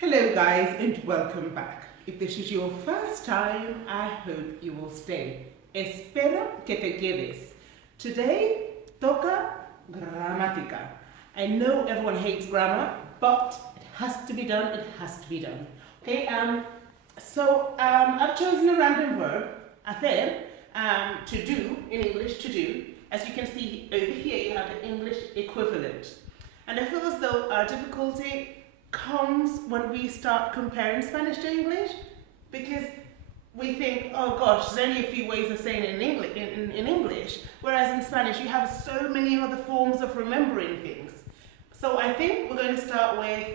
Hello guys and welcome back. If this is your first time, I hope you will stay. Espero que te quedes. Today, toca gramática. I know everyone hates grammar, but it has to be done, it has to be done. Okay, I've chosen a random verb, hacer, to do, in English, to do. As you can see over here, you have the English equivalent. And I feel as though our difficulty comes when we start comparing Spanish to English, because we think, oh gosh, there's only a few ways of saying it in English, whereas in Spanish you have so many other forms of remembering things. So I think we're going to start with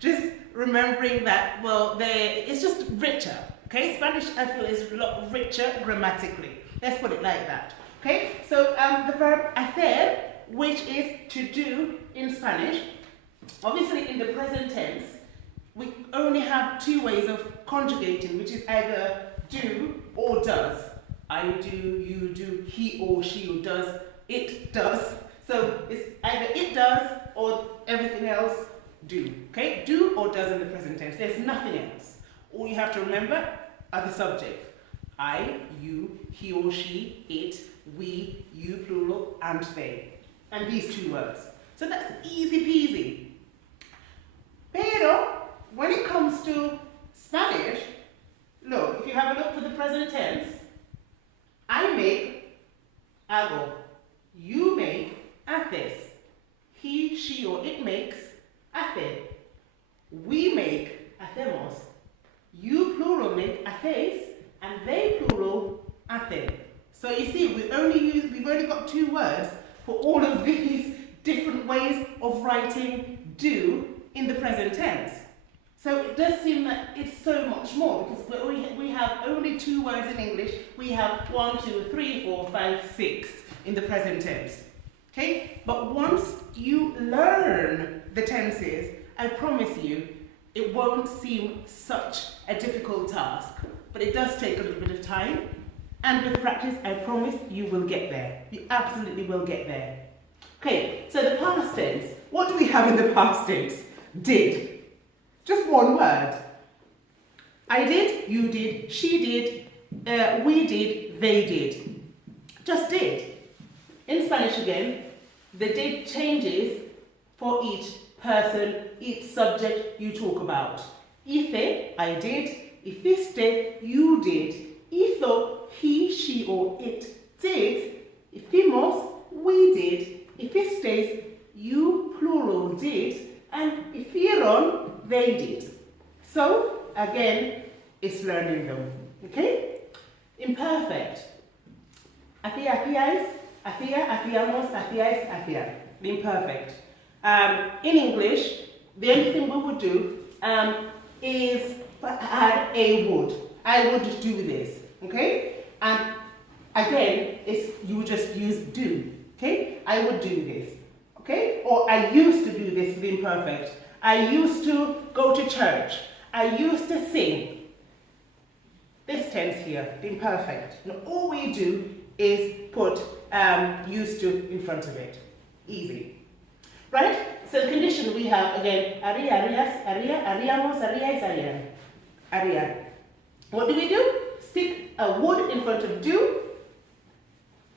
just remembering that, well, it's just richer, okay? Spanish, I feel, is a lot richer grammatically. Let's put it like that, okay? So the verb hacer, which is to do in Spanish, obviously in the present tense, we only have two ways of conjugating, which is either do or does. I do, you do, he or she does, it does. So it's either it does or everything else do. Okay? Do or does in the present tense. There's nothing else. All you have to remember are the subjects. I, you, he or she, it, we, you plural, and they. And these two words. So that's easy peasy. Pero when it comes to Spanish, look, if you have a look for the present tense, I make, hago. You make, haces. He, she, or it makes, hace. We make, hacemos. You plural make, hacéis, and they plural, hacen. So you see, we've only got two words for all of these different ways of writing do in the present tense. So it does seem that it's so much more, because we have only two words in English. We have 1, 2, 3, 4, 5, 6 in the present tense. Okay? But once you learn the tenses, I promise you, it won't seem such a difficult task. But it does take a little bit of time. And with practice, I promise you will get there. You absolutely will get there. Okay, so the past tense. What do we have in the past tense? Did. Just one word. I did, you did, she did, we did, they did. Just did. In Spanish again, the did changes for each person, each subject you talk about. Hice, I did. Hiciste, you did. Hizo, he, she, or it did. Hicimos, we did. Hicisteis, you plural did. And hicieron, they did. So, again, it's learning them. Okay? Imperfect. Hacía, hacíais, hacía, hacíamos, hacíais, hacía. Imperfect. In English, the only thing we would do is add a would. I would do this. Okay? And again, you would just use do. Okay? I would do this. Okay? Or I used to do this for the imperfect. I used to go to church. I used to sing. This tense here, the imperfect. Now all we do is put used to in front of it. Easy. Right? So the condition we have again, haría, harías, haría, haríamos, haríais, harían. Haría. What do we do? Stick a would in front of do,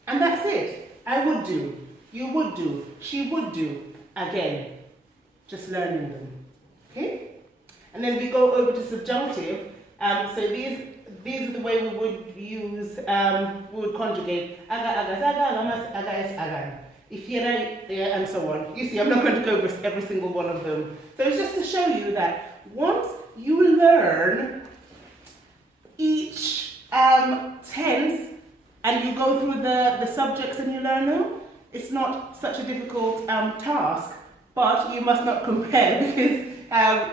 and that's it. I would do. You would do, she would do, again, just learning them, okay? And then we go over to subjunctive. So these are the way we would use, we would conjugate, aga, agas, aga, agamas, agais, agan. Hiciera, and so on. You see, I'm not going to go over every single one of them. So it's just to show you that once you learn each tense, and you go through the subjects and you learn them, it's not such a difficult task, but you must not compare, because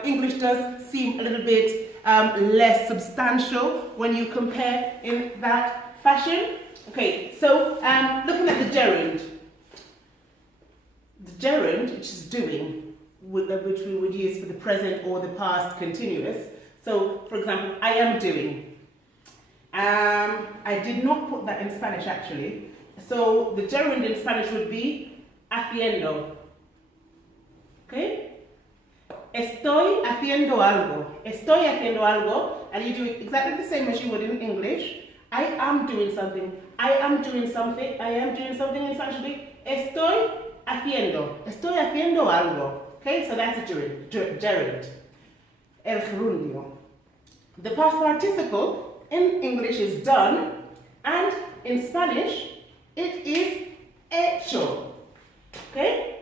English does seem a little bit less substantial when you compare in that fashion. Okay, so looking at the gerund. The gerund, which is doing, which we would use for the present or the past continuous. So, for example, I am doing. I did not put that in Spanish actually. So the gerund in Spanish would be haciendo. Okay? estoy haciendo algo. Estoy haciendo algo, and you do it exactly the same as you would in English. I am doing something. I am doing something. I am doing something in Spanish would be estoy haciendo. Estoy haciendo algo. Okay, so that's a gerund. El gerundio. The past participle in English is done, and in Spanish it is hecho. Okay?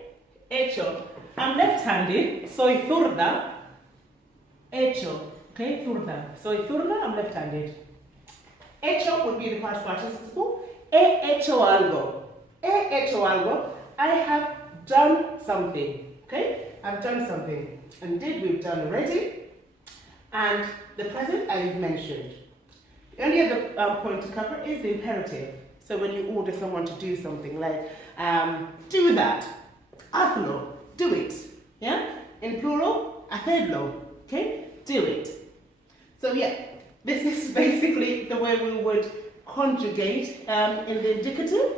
Hecho. I'm left-handed, soy zurda. Hecho. Okay, zurda. Soy zurda, I'm left-handed. Hecho would be the past participle. He hecho algo. He hecho algo. I have done something. Okay? I've done something. And did, we've done already. And the present I've mentioned. The only other point to cover is the imperative. So when you order someone to do something like, do that, hazlo, do it. Yeah? In plural, hacerlo. Okay? Do it. So yeah, this is basically the way we would conjugate in the indicative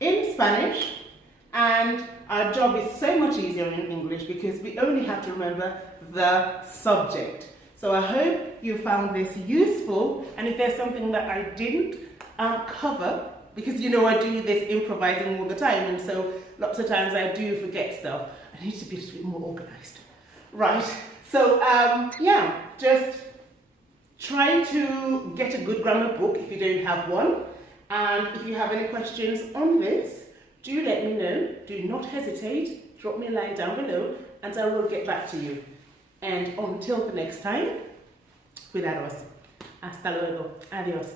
in Spanish, and our job is so much easier in English because we only have to remember the subject. So I hope you found this useful, and if there's something that I didn't cover, because you know I do this improvising all the time, and so lots of times I do forget stuff. I need to be a bit more organized. Right, so yeah, just try to get a good grammar book if you don't have one, and if you have any questions on this, do let me know. Do not hesitate, drop me a line down below and I will get back to you. And until the next time, cuidaros. Hasta luego. Adiós.